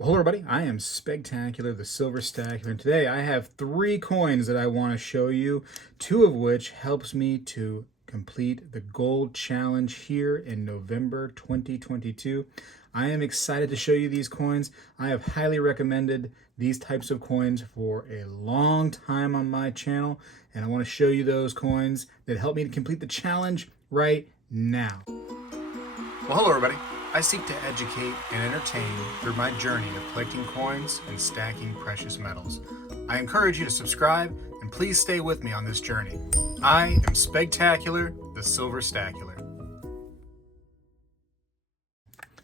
Well, hello everybody, I am Spegtacular, the Silver Stack, and today I have 3 coins that I want to show you, 2 of which helps me to complete the gold challenge here in November 2022. I am excited to show you these coins. I have highly recommended these types of coins for a long time on my channel, and I want to show you those coins that help me to complete the challenge right now. Well, hello everybody. I seek to educate and entertain through my journey of collecting coins and stacking precious metals. I encourage you to subscribe and please stay with me on this journey. I am Spegtacular, the Silver Stacular.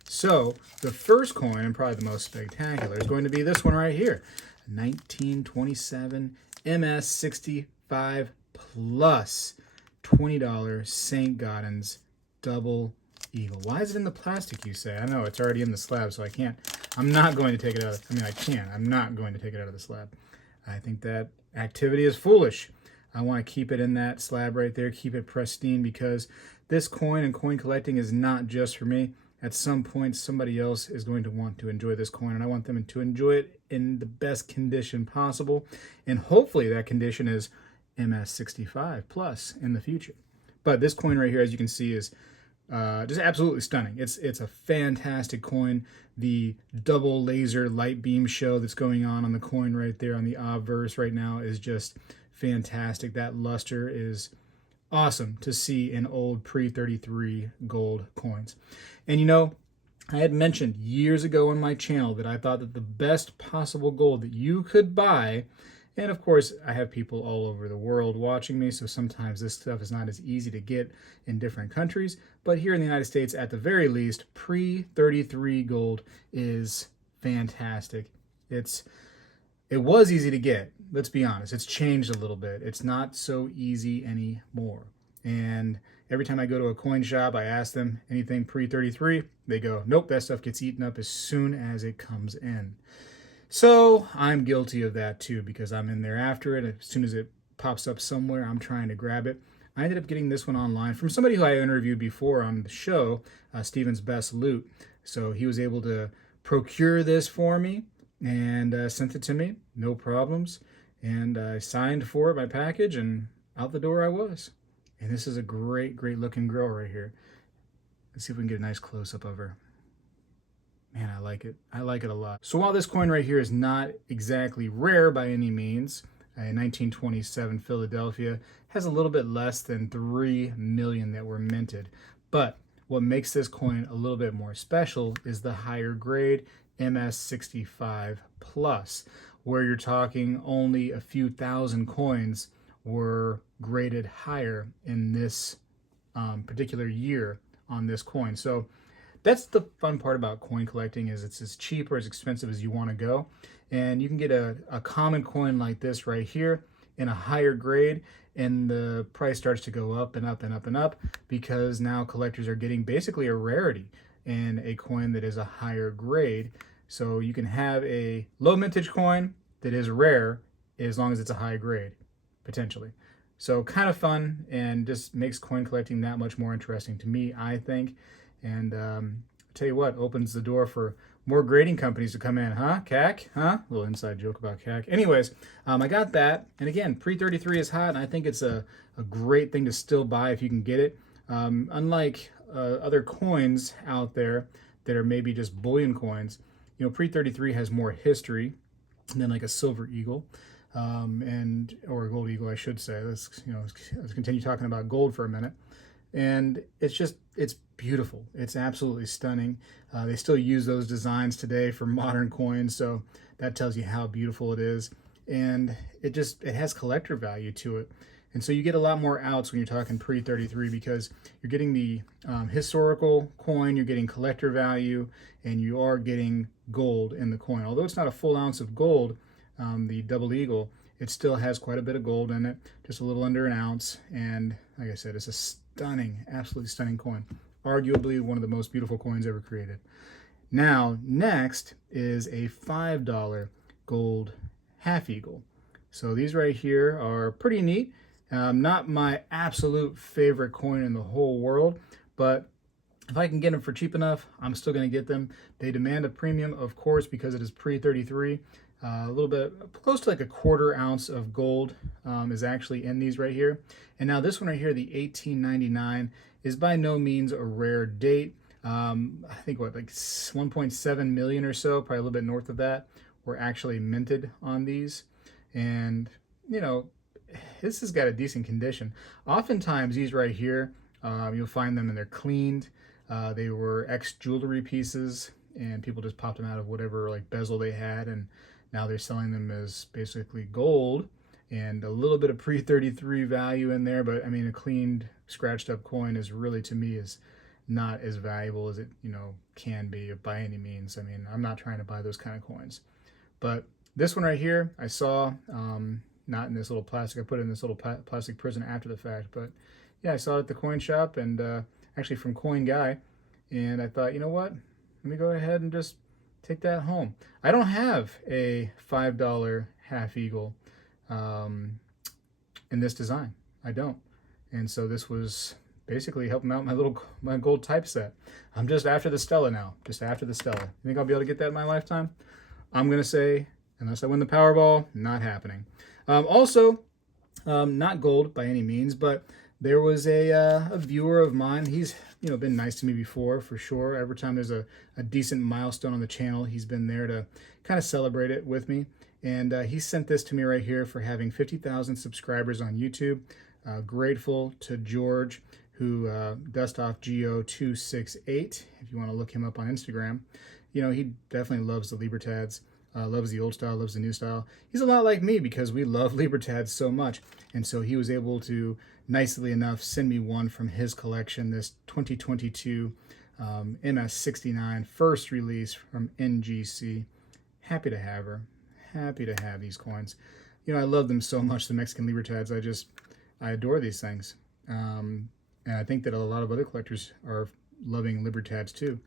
So, the first coin, and probably the most spectacular, is going to be this one right here. 1927 MS65 plus $20 St. Gaudens double eagle. Why is it in the plastic, you say? I know it's already in the slab, so I'm not going to take it out. I'm not going to take it out of the slab. I think that activity is foolish. I want to keep it in that slab right there, keep it pristine, because this coin and coin collecting is not just for me. At some point, somebody else is going to want to enjoy this coin, and I want them to enjoy it in the best condition possible. And hopefully that condition is MS65 plus in the future. But this coin right here, as you can see, is just absolutely stunning. It's a fantastic coin. The double laser light beam show that's going on the coin right there on the obverse right now is just fantastic. That luster is awesome to see in old pre-33 gold coins. And you know, I had mentioned years ago on my channel that I thought that the best possible gold that you could buy, and of course, I have people all over the world watching me, so sometimes this stuff is not as easy to get in different countries. But here in the United States, at the very least, pre-33 gold is fantastic. It was easy to get, let's be honest. It's changed a little bit. It's not so easy anymore. And every time I go to a coin shop, I ask them anything pre-33. They go, nope, that stuff gets eaten up as soon as it comes in. So I'm guilty of that too, because I'm in there after it. As soon as it pops up somewhere, I'm trying to grab it. I ended up getting this one online from somebody who I interviewed before on the show, Steven's Best Loot. So he was able to procure this for me and sent it to me, no problems. And I signed for it, my package, and out the door I was. And this is a great, great looking girl right here. Let's see if we can get a nice close-up of her. Man, I like it. I like it a lot. So while this coin right here is not exactly rare by any means, in 1927 Philadelphia has a little bit less than 3 million that were minted. But what makes this coin a little bit more special is the higher grade MS65 plus, where you're talking only a few thousand coins were graded higher in this particular year on this coin. So that's the fun part about coin collecting, is it's as cheap or as expensive as you want to go. And you can get a common coin like this right here in a higher grade, and the price starts to go up and up and up and up, because now collectors are getting basically a rarity in a coin that is a higher grade. So you can have a low mintage coin that is rare as long as it's a high grade, potentially. So kind of fun, and just makes coin collecting that much more interesting to me, I think. And tell you what, opens the door for more grading companies to come in, huh? CAC, huh? A little inside joke about CAC. Anyways, I got that. And again, pre-33 is hot, and I think it's a great thing to still buy if you can get it. Unlike other coins out there that are maybe just bullion coins, you know, pre-33 has more history than like a silver eagle. Or a gold eagle, I should say. Let's continue talking about gold for a minute. And it's beautiful. It's absolutely stunning. They still use those designs today for modern coins, so that tells you how beautiful it is. And it has collector value to it. And so you get a lot more outs when you're talking pre-33, because you're getting the historical coin, you're getting collector value, and you are getting gold in the coin. Although it's not a full ounce of gold, the double eagle, it still has quite a bit of gold in it, just a little under an ounce. And like I said, it's a stunning, absolutely stunning coin. Arguably one of the most beautiful coins ever created. Now, next is a $5 gold half eagle. So these right here are pretty neat. Not my absolute favorite coin in the whole world, but If I can get them for cheap enough, I'm still going to get them. They demand a premium, of course, because it is pre-33. A little bit close to like a quarter ounce of gold is actually in these right here. And now this one right here, the 1899, is by no means a rare date. I think what, like 1.7 million or so, probably a little bit north of that, were actually minted on these. And, you know, this has got a decent condition. Oftentimes these right here, you'll find them and they're cleaned. They were ex-jewelry pieces and people just popped them out of whatever like bezel they had, and now they're selling them as basically gold and a little bit of pre-33 value in there. But I mean, a cleaned, scratched up coin is really, to me, is not as valuable as it, you know, can be by any means. I mean, I'm not trying to buy those kind of coins. But this one right here, I saw, not in this little plastic. I put it in this little plastic prison after the fact. But yeah, I saw it at the coin shop, and actually from Coin Guy. And I thought, you know what? Let me go ahead and just take that home. I don't have a $5 half eagle in this design. I don't. And so this was basically helping out my gold typeset. I'm just after the Stella now. Just after the Stella. You think I'll be able to get that in my lifetime? I'm gonna say, unless I win the Powerball, not happening. Also, not gold by any means, but there was a viewer of mine. He's, you know, been nice to me before, for sure. Every time there's a decent milestone on the channel, he's been there to kind of celebrate it with me. And he sent this to me right here for having 50,000 subscribers on YouTube. Grateful to George, who DustOffGO268, if you want to look him up on Instagram. You know, he definitely loves the Libertads. Loves the old style, loves the new style. He's a lot like me because we love Libertads so much. And so he was able to, nicely enough, send me one from his collection, this 2022 MS69 first release from NGC. Happy to have her. Happy to have these coins. You know, I love them so much, the Mexican Libertads. I adore these things. And I think that a lot of other collectors are loving Libertads too,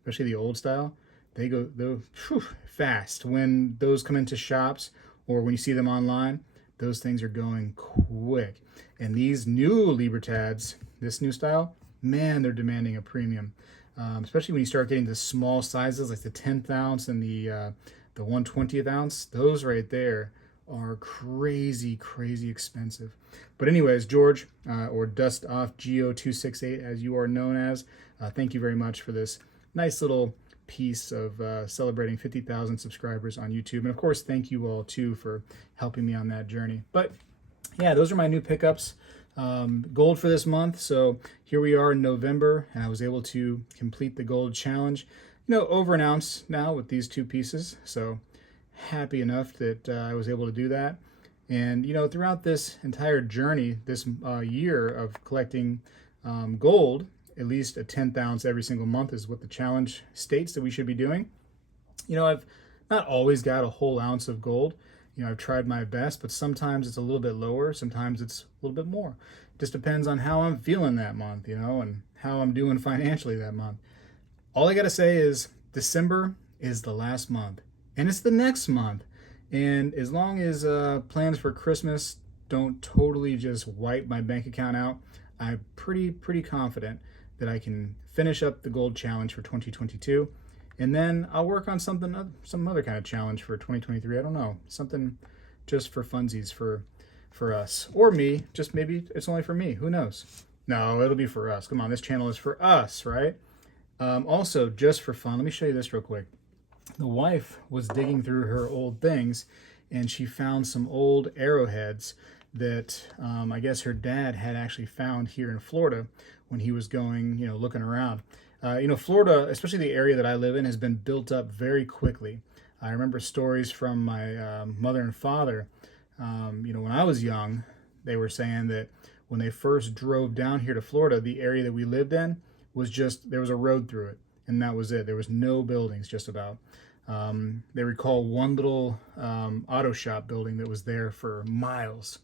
especially the old style. They go fast. When those come into shops or when you see them online, those things are going quick. And these new Libertads, this new style, man, they're demanding a premium. Especially when you start getting the small sizes, like the 10th ounce and the 1/20th ounce. Those right there are crazy, crazy expensive. But anyways, George, or DustOffGO268, as you are known as, thank you very much for this nice little piece of celebrating 50,000 subscribers on YouTube. And of course, thank you all too for helping me on that journey. But yeah, those are my new pickups. Gold for this month. So here we are in November, and I was able to complete the gold challenge, you know, over an ounce now with these two pieces. So happy enough that I was able to do that. And, you know, throughout this entire journey, this year of collecting gold, at least a 10th ounce every single month is what the challenge states that we should be doing. You know, I've not always got a whole ounce of gold. You know, I've tried my best, but sometimes it's a little bit lower. Sometimes it's a little bit more. It just depends on how I'm feeling that month, you know, and how I'm doing financially that month. All I got to say is December is the last month, and it's the next month. And as long as plans for Christmas don't totally just wipe my bank account out, I'm pretty confident that I can finish up the gold challenge for 2022, and then I'll work on some other kind of challenge for 2023. I don't know, something just for funsies for us, or me. Just maybe it's only for me. Who knows? No, it'll be for us. Come on, this channel is for us, right? Also, just for fun, let me show you this real quick. The wife was digging through her old things, and she found some old arrowheads that I guess her dad had actually found here in Florida when he was going, you know, looking around. You know, Florida, especially the area that I live in, has been built up very quickly. I remember stories from my mother and father. You know, when I was young, they were saying that when they first drove down here to Florida, the area that we lived in was just, there was a road through it, and that was it. There was no buildings, just about. They recall one little auto shop building that was there for miles.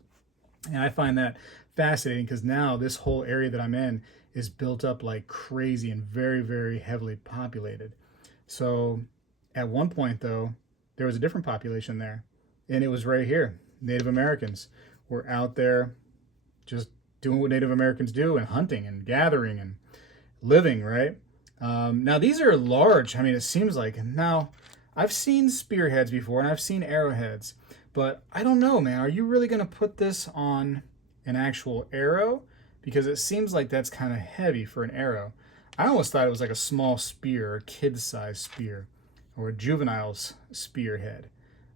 And I find that fascinating because now this whole area that I'm in is built up like crazy and very, very heavily populated. So at one point, though, there was a different population there, and it was right here. Native Americans were out there just doing what Native Americans do and hunting and gathering and living, right? Now these are large. I mean, it seems like. Now, I've seen spearheads before and I've seen arrowheads, but I don't know, man. Are you really going to put this on an actual arrow? Because it seems like that's kind of heavy for an arrow. I almost thought it was like a small spear, a kid-sized spear, or a juvenile's spearhead.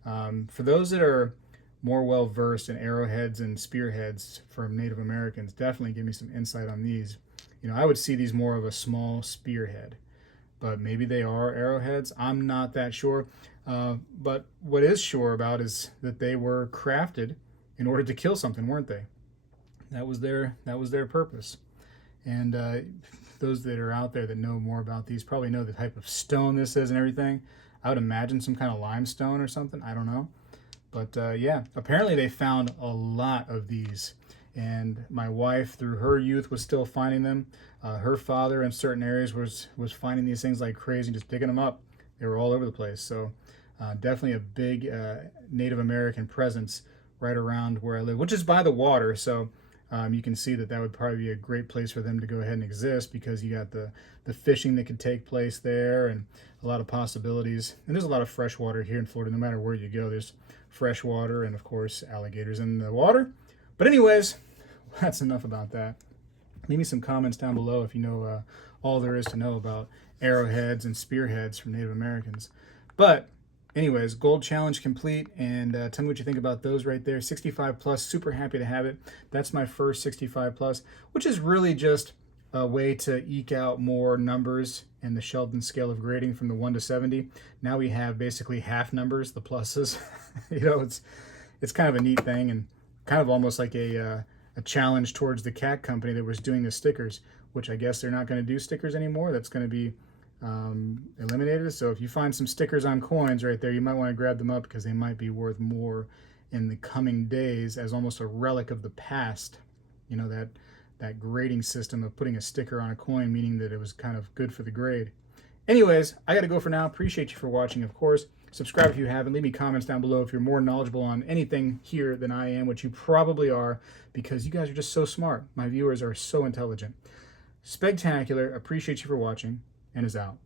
For those that are more well versed in arrowheads and spearheads from Native Americans, definitely give me some insight on these. You know, I would see these more of a small spearhead, but maybe they are arrowheads. I'm not that sure. But what is sure about is that they were crafted in order to kill something, weren't they? That was their purpose. And those that are out there that know more about these probably know the type of stone this is and everything. I would imagine some kind of limestone or something. I don't know. But yeah, apparently they found a lot of these. And my wife, through her youth, was still finding them. Her father in certain areas was finding these things like crazy, just picking them up. They were all over the place. So definitely a big Native American presence right around where I live, which is by the water. So you can see that would probably be a great place for them to go ahead and exist, because you got the fishing that could take place there and a lot of possibilities. And there's a lot of fresh water here in Florida. No matter where you go, there's fresh water and, of course, alligators in the water. But anyways, that's enough about that. Leave me some comments down below if you know all there is to know about arrowheads and spearheads from Native Americans. But anyways, gold challenge complete, and tell me what you think about those right there. 65 plus, super happy to have it. That's my first 65 plus, which is really just a way to eke out more numbers in the Sheldon scale of grading from the 1 to 70. Now we have basically half numbers, the pluses. You know, it's kind of a neat thing, and kind of almost like a challenge towards the cat company that was doing the stickers, which I guess they're not going to do stickers anymore. That's going to be eliminated. So if you find some stickers on coins right there, you might want to grab them up, because they might be worth more in the coming days as almost a relic of the past. You know, that grading system of putting a sticker on a coin, meaning that it was kind of good for the grade. Anyways, I got to go for now. Appreciate you for watching, of course. Subscribe if you haven't. Leave me comments down below if you're more knowledgeable on anything here than I am, which you probably are, because you guys are just so smart. My viewers are so intelligent. Spegtacular, appreciate you for watching, and is out.